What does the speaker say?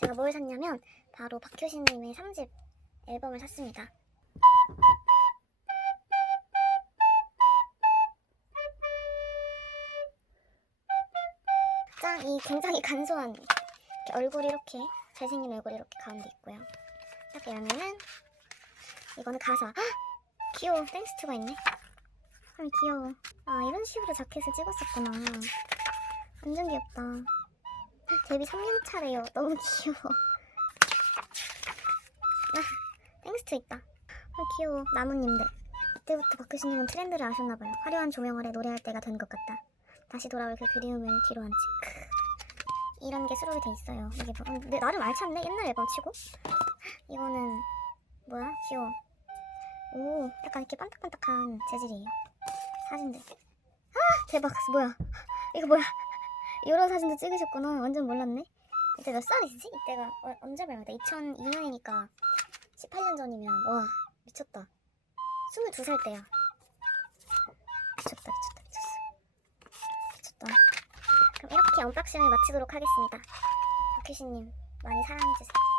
제가 뭘 샀냐면 바로 박효신님의 3집 앨범을 샀습니다. 짠! 이 굉장히 간소한 이렇게 얼굴이 이렇게 잘생긴 얼굴이 이렇게 가운데 있고요. 이렇게 열면은 이거는 가사. 헉! 귀여워. 땡스 투가 있네. 헐 귀여워. 아 이런 식으로 자켓을 찍었었구나. 완전 귀엽다. 데뷔 3년 차래요. 너무 귀여워. 아, 땡스투 있다. 헐 귀여워. 나무님들. 이때부터 박효신님은 트렌드를 아셨나봐요. 화려한 조명 아래 노래할 때가 된 것 같다. 다시 돌아올 그 그리움을 뒤로 한 채. 크. 이런 게 수록이 돼 있어요. 이게 뭐, 음, 나름 알찼네. 옛날 앨범 치고. 이거는 뭐야? 귀여워. 오, 약간 이렇게 반딱반딱한 재질이에요. 사진들. 아, 대박. 뭐야? 이거 뭐야? 이런 사진도 찍으셨구나. 완전 몰랐네. 이때 몇 살이지? 이때가 어, 언제 발매다? 2002년이니까 18년 전이면 와 미쳤다. 22살 때야. 미쳤다, 미쳤다, 미쳤어. 미쳤다. 그럼 이렇게 언박싱을 마치도록 하겠습니다. 박효신님 많이 사랑해주세요.